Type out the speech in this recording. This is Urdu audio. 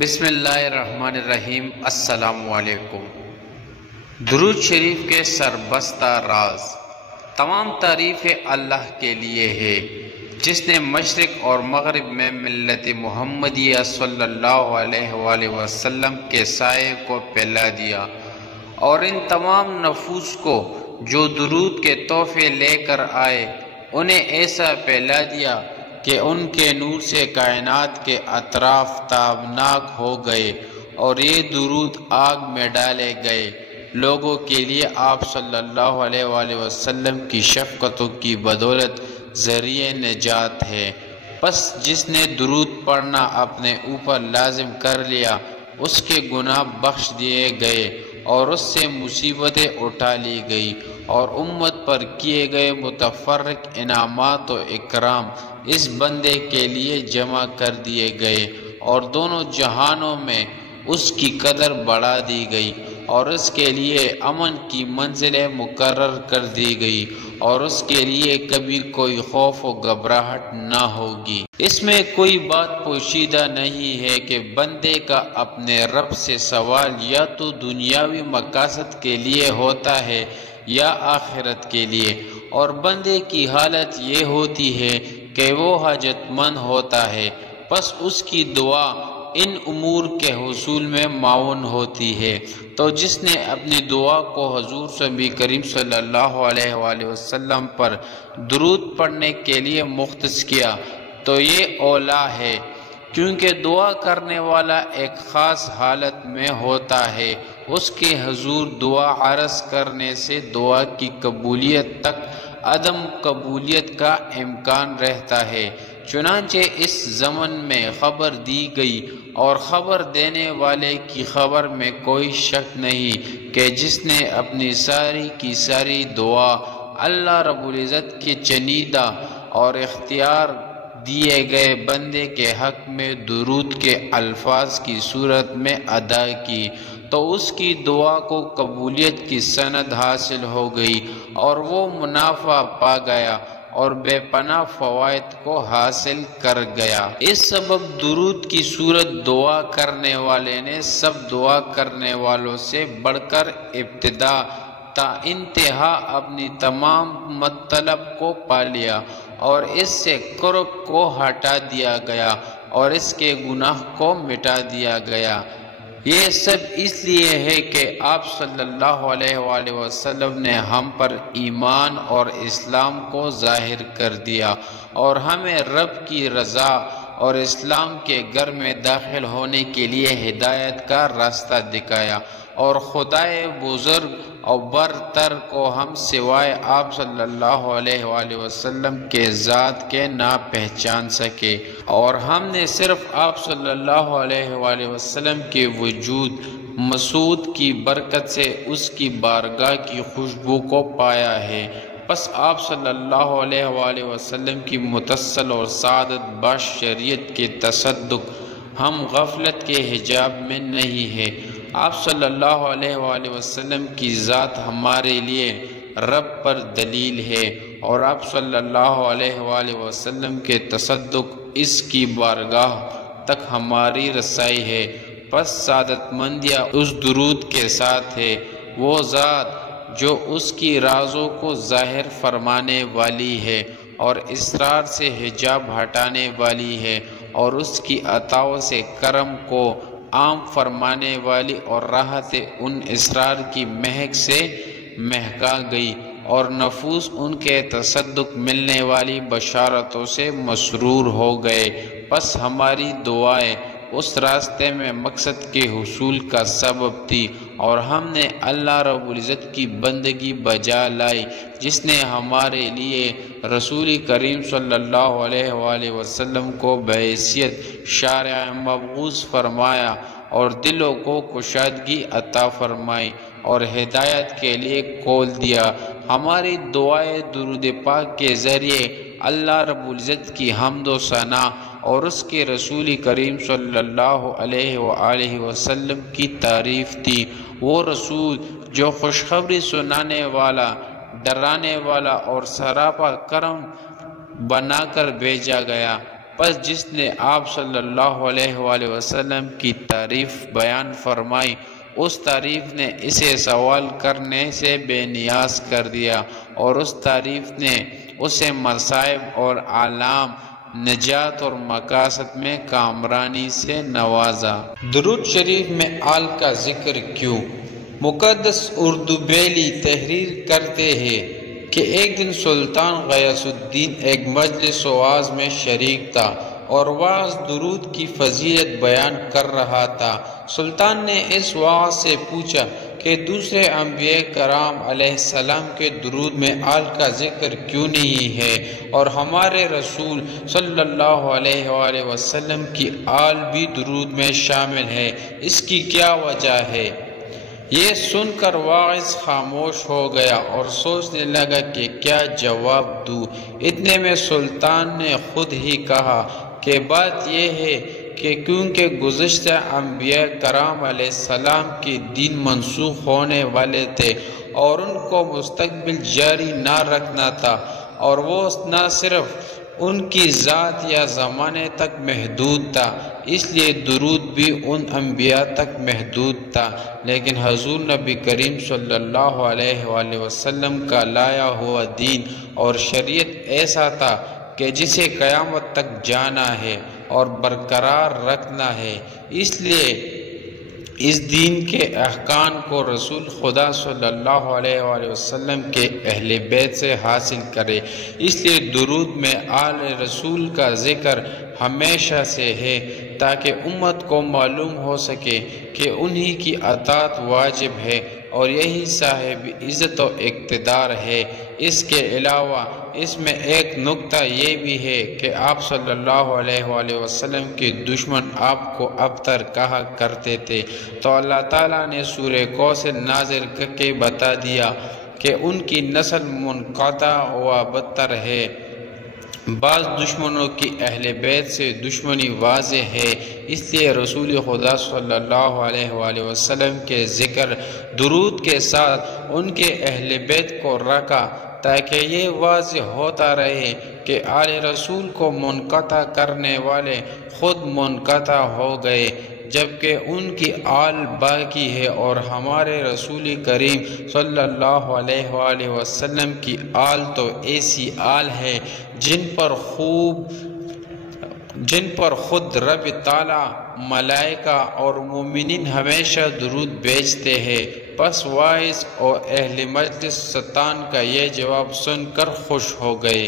بسم اللہ الرحمن الرحیم۔ السلام علیکم۔ درود شریف کے سربستہ راز۔ تمام تعریف اللہ کے لیے ہے جس نے مشرق اور مغرب میں ملت محمدیہ صلی اللہ علیہ وآلہ وسلم کے سائے کو پھیلا دیا، اور ان تمام نفوس کو جو درود کے تحفے لے کر آئے انہیں ایسا پھیلا دیا کہ ان کے نور سے کائنات کے اطراف تابناک ہو گئے، اور یہ درود آگ میں ڈالے گئے لوگوں کے لیے آپ صلی اللہ علیہ وآلہ وسلم کی شفقتوں کی بدولت ذریعہ نجات ہے۔ پس جس نے درود پڑھنا اپنے اوپر لازم کر لیا اس کے گناہ بخش دیے گئے اور اس سے مصیبتیں اٹھا لی گئی، اور امت پر کیے گئے متفرق انعامات و اکرام اس بندے کے لیے جمع کر دیے گئے، اور دونوں جہانوں میں اس کی قدر بڑھا دی گئی، اور اس کے لیے امن کی منزلیں مقرر کر دی گئی، اور اس کے لیے کبھی کوئی خوف و گھبراہٹ نہ ہوگی۔ اس میں کوئی بات پوشیدہ نہیں ہے کہ بندے کا اپنے رب سے سوال یا تو دنیاوی مقاصد کے لیے ہوتا ہے یا آخرت کے لیے، اور بندے کی حالت یہ ہوتی ہے کہ وہ حاجت مند ہوتا ہے، پس اس کی دعا ان امور کے حصول میں معاون ہوتی ہے۔ تو جس نے اپنی دعا کو حضور نبی کریم صلی اللہ علیہ وآلہ وسلم پر درود پڑھنے کے لیے مختص کیا تو یہ اولیٰ ہے، کیونکہ دعا کرنے والا ایک خاص حالت میں ہوتا ہے، اس کے حضور دعا عرض کرنے سے دعا کی قبولیت تک عدم قبولیت کا امکان رہتا ہے۔ چنانچہ اس ضمن میں خبر دی گئی، اور خبر دینے والے کی خبر میں کوئی شک نہیں کہ جس نے اپنی ساری کی ساری دعا اللہ رب العزت کے چنیدہ اور اختیار دیے گئے بندے کے حق میں درود کے الفاظ کی صورت میں ادا کی، تو اس کی دعا کو قبولیت کی سند حاصل ہو گئی، اور وہ منافع پا گیا اور بے پناہ فوائد کو حاصل کر گیا۔ اس سبب درود کی صورت دعا کرنے والے نے سب دعا کرنے والوں سے بڑھ کر ابتدا تا انتہا اپنی تمام مطلب کو پا لیا، اور اس سے کرب کو ہٹا دیا گیا اور اس کے گناہ کو مٹا دیا گیا۔ یہ سب اس لیے ہے کہ آپ صلی اللہ علیہ وآلہ وسلم نے ہم پر ایمان اور اسلام کو ظاہر کر دیا، اور ہمیں رب کی رضا اور اسلام کے گھر میں داخل ہونے کے لیے ہدایت کا راستہ دکھایا، اور خدائے بزرگ اور برتر کو ہم سوائے آپ صلی اللہ علیہ وآلہ وسلم کے ذات کے نہ پہچان سکے، اور ہم نے صرف آپ صلی اللہ علیہ وآلہ وسلم کے وجود مسعود کی برکت سے اس کی بارگاہ کی خوشبو کو پایا ہے۔ پس آپ صلی اللہ علیہ وآلہ وسلم کی متصل اور سعادت بخش شریعت کے تصدق ہم غفلت کے حجاب میں نہیں ہے۔ آپ صلی اللہ علیہ وآلہ وسلم کی ذات ہمارے لیے رب پر دلیل ہے، اور آپ صلی اللہ علیہ وآلہ وسلم کے تصدق اس کی بارگاہ تک ہماری رسائی ہے۔ پس سعادت مندیہ اس درود کے ساتھ ہے، وہ ذات جو اس کی رازوں کو ظاہر فرمانے والی ہے اور اسرار سے حجاب ہٹانے والی ہے، اور اس کی عطاؤں سے کرم کو عام فرمانے والی، اور راحت ان اسرار کی مہک سے مہکا گئی، اور نفوس ان کے تصدق ملنے والی بشارتوں سے مسرور ہو گئے۔ پس ہماری دعائیں اس راستے میں مقصد کے حصول کا سبب تھی، اور ہم نے اللہ رب العزت کی بندگی بجا لائی جس نے ہمارے لیے رسول کریم صلی اللہ علیہ وآلہ وسلم کو بحیثیت شارع مبعوث فرمایا، اور دلوں کو کشادگی عطا فرمائی، اور ہدایت کے لیے کھول دیا۔ ہماری دعائیں درود پاک کے ذریعے اللہ رب العزت کی حمد و ثنا اور اس کے رسول کریم صلی اللہ علیہ وآلہ وسلم کی تعریف تھی، وہ رسول جو خوشخبری سنانے والا، ڈرانے والا اور سراپا کرم بنا کر بھیجا گیا، پس جس نے آپ صلی اللہ علیہ وآلہ وسلم کی تعریف بیان فرمائی، اس تعریف نے اسے سوال کرنے سے بے نیاز کر دیا، اور اس تعریف نے اسے مصائب اور آلام، نجات اور مقاصد میں کامرانی سے نوازا۔ درود شریف میں آل کا ذکر کیوں؟ مقدس اردو بیلی تحریر کرتے ہیں کہ ایک دن سلطان غیاث الدین ایک مجلس وعظ میں شریک تھا اور واعظ درود کی فضیلت بیان کر رہا تھا۔ سلطان نے اس واعظ سے پوچھا کہ دوسرے انبیاء کرام علیہ السلام کے درود میں آل کا ذکر کیوں نہیں ہے، اور ہمارے رسول صلی اللہ علیہ وآلہ وسلم کی آل بھی درود میں شامل ہے، اس کی کیا وجہ ہے؟ یہ سن کر واعظ خاموش ہو گیا اور سوچنے لگا کہ کیا جواب دوں۔ اتنے میں سلطان نے خود ہی کہا کہ بات یہ ہے کہ کیونکہ گزشتہ انبیاء کرام علیہ السلام کے دین منسوخ ہونے والے تھے اور ان کو مستقبل جاری نہ رکھنا تھا، اور وہ نہ صرف ان کی ذات یا زمانے تک محدود تھا، اس لیے درود بھی ان انبیاء تک محدود تھا، لیکن حضور نبی کریم صلی اللہ علیہ وآلہ وسلم کا لایا ہوا دین اور شریعت ایسا تھا کہ جسے قیامت تک جانا ہے اور برقرار رکھنا ہے، اس لیے اس دین کے احکام کو رسول خدا صلی اللہ علیہ وآلہ وسلم کے اہل بیت سے حاصل کرے۔ اس لیے درود میں آل رسول کا ذکر ہمیشہ سے ہے تاکہ امت کو معلوم ہو سکے کہ انہی کی اطاعت واجب ہے اور یہی صاحب عزت و اقتدار ہے۔ اس کے علاوہ اس میں ایک نکتہ یہ بھی ہے کہ آپ صلی اللہ علیہ وآلہ وسلم کے دشمن آپ کو ابتر کہا کرتے تھے، تو اللہ تعالیٰ نے سورہ کوثر نازل کر کے بتا دیا کہ ان کی نسل منقطع و بدتر ہے۔ بعض دشمنوں کی اہل بیت سے دشمنی واضح ہے، اس لیے رسول خدا صلی اللہ علیہ وآلہ وسلم کے ذکر درود کے ساتھ ان کے اہل بیت کو رکھا تاکہ یہ واضح ہوتا رہے کہ آل رسول کو منقطع کرنے والے خود منقطع ہو گئے، جبکہ ان کی آل باقی ہے، اور ہمارے رسول کریم صلی اللہ علیہ وآلہ وسلم کی آل تو ایسی آل ہے جن پر خود رب تعالیٰ، ملائکہ اور مومنین ہمیشہ درود بھیجتے ہیں۔ پس واعظ اور اہل مجلس سلطان کا یہ جواب سن کر خوش ہو گئے۔